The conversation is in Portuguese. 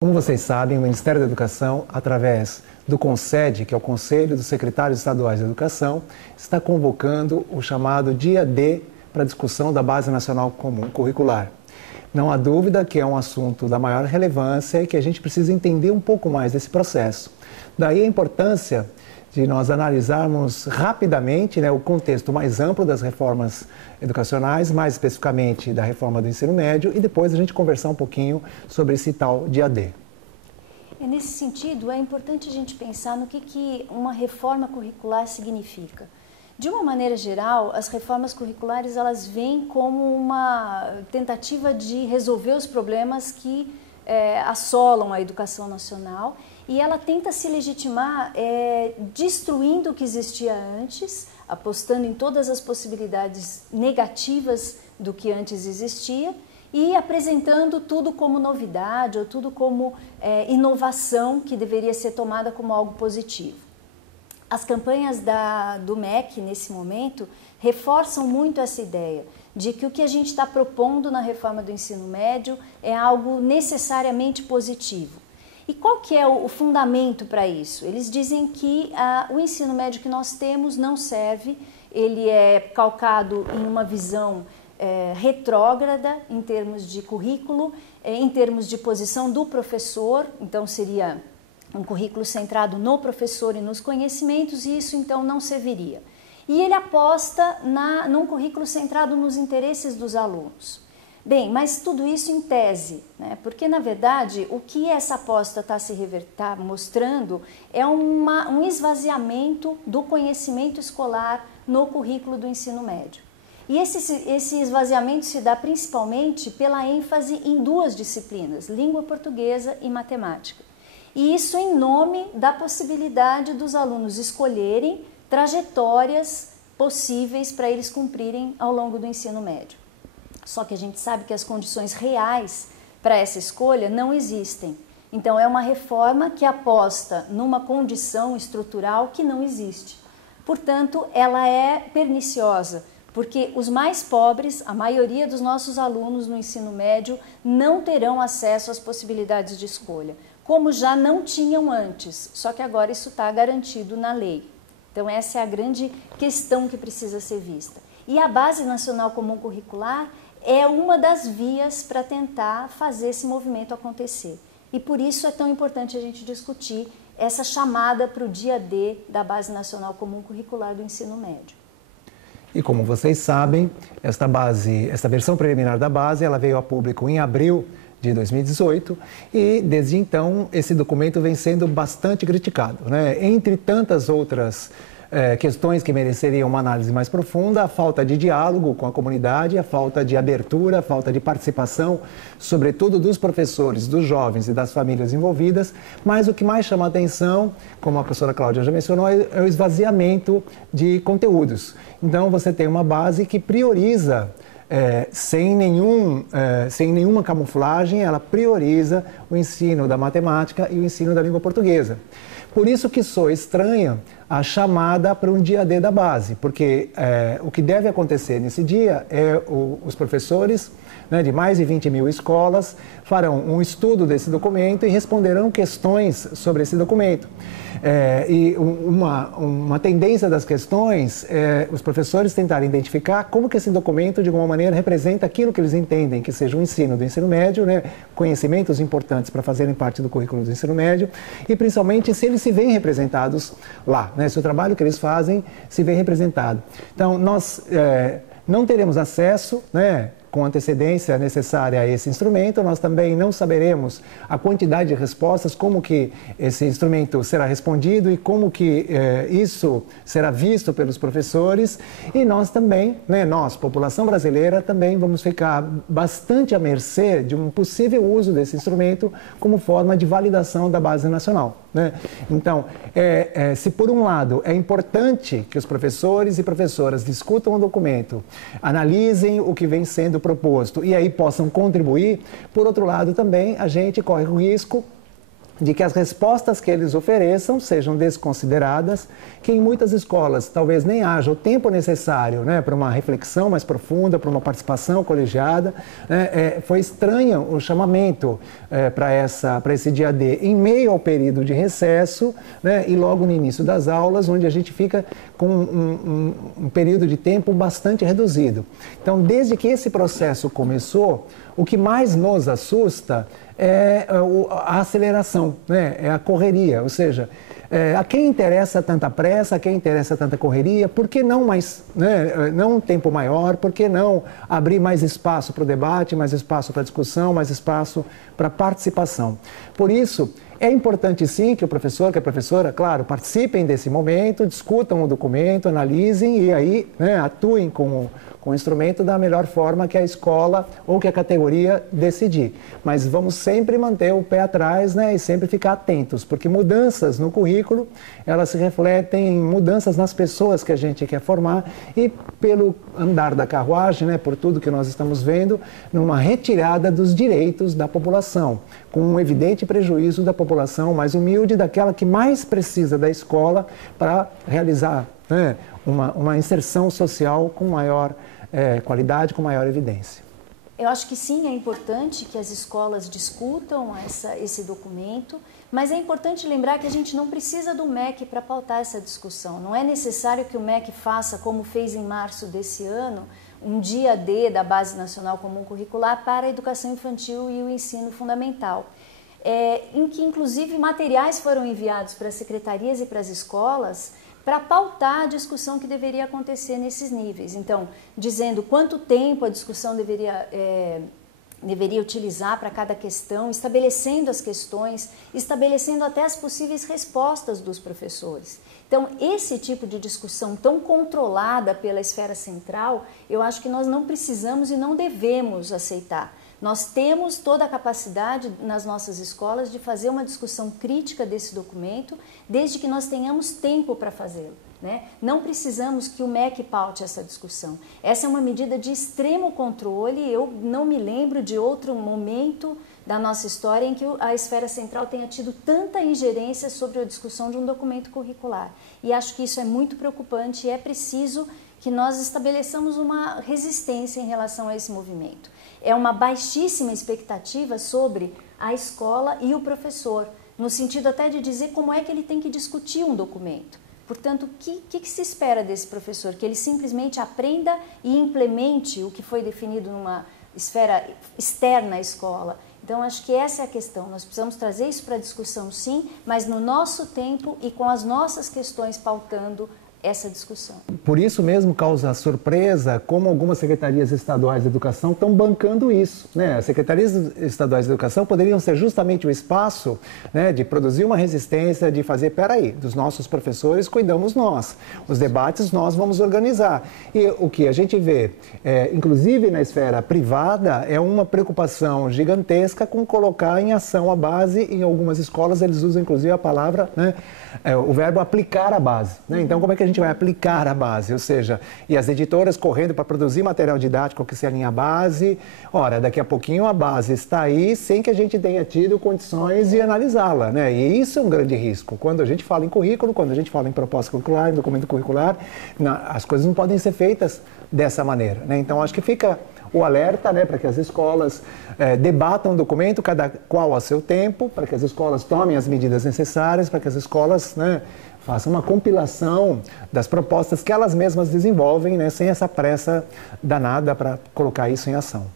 Como vocês sabem, o Ministério da Educação, através do CONSED, que é o Conselho dos Secretários Estaduais de Educação, está convocando o chamado Dia D para a discussão da Base Nacional Comum Curricular. Não há dúvida que é um assunto da maior relevância e que a gente precisa entender um pouco mais desse processo. Daí a importância de nós analisarmos rapidamente o contexto mais amplo das reformas educacionais, mais especificamente da reforma do ensino médio, e depois a gente conversar um pouquinho sobre esse tal Dia D. Nesse sentido, é importante a gente pensar no que uma reforma curricular significa. De uma maneira geral, as reformas curriculares elas vêm como uma tentativa de resolver os problemas que assolam a educação nacional, e ela tenta se legitimar destruindo o que existia antes, apostando em todas as possibilidades negativas do que antes existia e apresentando tudo como novidade ou tudo como inovação que deveria ser tomada como algo positivo. As campanhas do MEC, nesse momento, reforçam muito essa ideia de que o que a gente está propondo na reforma do ensino médio é algo necessariamente positivo. E qual que é o fundamento para isso? Eles dizem que o ensino médio que nós temos não serve, ele é calcado em uma visão retrógrada em termos de currículo, em termos de posição do professor, então seria um currículo centrado no professor e nos conhecimentos, e isso então não serviria. E ele aposta num currículo centrado nos interesses dos alunos. Bem, mas tudo isso em tese, né? Porque na verdade o que essa aposta está mostrando é um esvaziamento do conhecimento escolar no currículo do ensino médio. E esse esvaziamento se dá principalmente pela ênfase em duas disciplinas, língua portuguesa e matemática. E isso em nome da possibilidade dos alunos escolherem trajetórias possíveis para eles cumprirem ao longo do ensino médio. Só que a gente sabe que as condições reais para essa escolha não existem. Então é uma reforma que aposta numa condição estrutural que não existe. Portanto, ela é perniciosa, porque os mais pobres, a maioria dos nossos alunos no ensino médio, não terão acesso às possibilidades de escolha, como já não tinham antes, só que agora isso está garantido na lei. Então essa é a grande questão que precisa ser vista. E a Base Nacional Comum Curricular é uma das vias para tentar fazer esse movimento acontecer. E por isso é tão importante a gente discutir essa chamada para o dia D da Base Nacional Comum Curricular do ensino médio. E como vocês sabem, esta versão preliminar da base, ela veio a público em abril de 2018 e desde então esse documento vem sendo bastante criticado, né? Entre tantas outras questões que mereceriam uma análise mais profunda, a falta de diálogo com a comunidade, a falta de abertura, a falta de participação, sobretudo dos professores, dos jovens e das famílias envolvidas, mas o que mais chama a atenção, como a professora Cláudia já mencionou, é o esvaziamento de conteúdos. Então você tem uma base que prioriza sem nenhuma camuflagem, ela prioriza o ensino da matemática e o ensino da língua portuguesa. Por isso que soa estranha a chamada para um dia D da base, porque o que deve acontecer nesse dia é os professores de mais de 20 mil escolas farão um estudo desse documento e responderão questões sobre esse documento. E uma tendência das questões é os professores tentarem identificar como que esse documento, de alguma maneira, representa aquilo que eles entendem que seja o ensino do ensino médio, conhecimentos importantes para fazerem parte do currículo do ensino médio, e principalmente se eles se veem representados lá, se o trabalho que eles fazem se vê representado. Então, nós não teremos acesso, com antecedência necessária a esse instrumento, nós também não saberemos a quantidade de respostas, como que esse instrumento será respondido e como que isso será visto pelos professores, e nós também, nós, população brasileira, também vamos ficar bastante à mercê de um possível uso desse instrumento como forma de validação da base nacional. Então, se por um lado é importante que os professores e professoras discutam o documento, analisem o que vem sendo proposto e aí possam contribuir, por outro lado também a gente corre o risco de que as respostas que eles ofereçam sejam desconsideradas, que em muitas escolas talvez nem haja o tempo necessário, né, para uma reflexão mais profunda, para uma participação colegiada. Né? Foi estranho o chamamento para esse dia D em meio ao período de recesso, né, e logo no início das aulas, onde a gente fica com um período de tempo bastante reduzido. Então, desde que esse processo começou, o que mais nos assusta é a aceleração, né? É a correria, ou seja, a quem interessa tanta pressa, a quem interessa tanta correria, por que não mais, né? Não um tempo maior, por que não abrir mais espaço para o debate, mais espaço para a discussão, mais espaço para a participação? Por isso, é importante sim que o professor, que a professora, claro, participem desse momento, discutam o documento, analisem e aí, né, atuem com o instrumento da melhor forma que a escola ou que a categoria decidir. Mas vamos sempre manter o pé atrás, né, e sempre ficar atentos, porque mudanças no currículo, elas se refletem em mudanças nas pessoas que a gente quer formar e pelo andar da carruagem, né, por tudo que nós estamos vendo, numa retirada dos direitos da população, com um evidente prejuízo da população mais humilde, daquela que mais precisa da escola para realizar, né, uma inserção social com maior qualidade, com maior evidência. Eu acho que sim, é importante que as escolas discutam esse documento, mas é importante lembrar que a gente não precisa do MEC para pautar essa discussão. Não é necessário que o MEC faça, como fez em março desse ano, um dia D da Base Nacional Comum Curricular para a educação infantil e o ensino fundamental, em que inclusive materiais foram enviados para as secretarias e para as escolas para pautar a discussão que deveria acontecer nesses níveis. Então, dizendo quanto tempo a discussão deveria utilizar para cada questão, estabelecendo as questões, estabelecendo até as possíveis respostas dos professores. Então, esse tipo de discussão tão controlada pela esfera central, eu acho que nós não precisamos e não devemos aceitar. Nós temos toda a capacidade nas nossas escolas de fazer uma discussão crítica desse documento, desde que nós tenhamos tempo para fazê-lo, né? Não precisamos que o MEC paute essa discussão. Essa é uma medida de extremo controle. Eu não me lembro de outro momento da nossa história em que a esfera central tenha tido tanta ingerência sobre a discussão de um documento curricular. E acho que isso é muito preocupante e é preciso que nós estabeleçamos uma resistência em relação a esse movimento. É uma baixíssima expectativa sobre a escola e o professor, no sentido até de dizer como é que ele tem que discutir um documento. Portanto, o que se espera desse professor? Que ele simplesmente aprenda e implemente o que foi definido numa esfera externa à escola. Então, acho que essa é a questão. Nós precisamos trazer isso para a discussão, sim, mas no nosso tempo e com as nossas questões pautando essa discussão. Por isso mesmo causa surpresa como algumas secretarias estaduais de educação estão bancando isso, né? As secretarias estaduais de educação poderiam ser justamente o espaço, né, de produzir uma resistência, de fazer, peraí, dos nossos professores cuidamos nós, os debates nós vamos organizar. E o que a gente vê, inclusive na esfera privada, é uma preocupação gigantesca com colocar em ação a base. Em algumas escolas eles usam inclusive a palavra, né, o verbo aplicar a base, né? Então como é que a gente vai aplicar a base? Ou seja, e as editoras correndo para produzir material didático que se alinha à base. Ora, daqui a pouquinho a base está aí sem que a gente tenha tido condições de analisá-la, né? E isso é um grande risco. Quando a gente fala em currículo, quando a gente fala em proposta curricular, em documento curricular, as coisas não podem ser feitas dessa maneira, né? Então acho que fica o alerta, né, para que as escolas debatam o documento, cada qual a seu tempo, para que as escolas tomem as medidas necessárias, para que as escolas, né, façam uma compilação das propostas que elas mesmas desenvolvem, né, sem essa pressa danada para colocar isso em ação.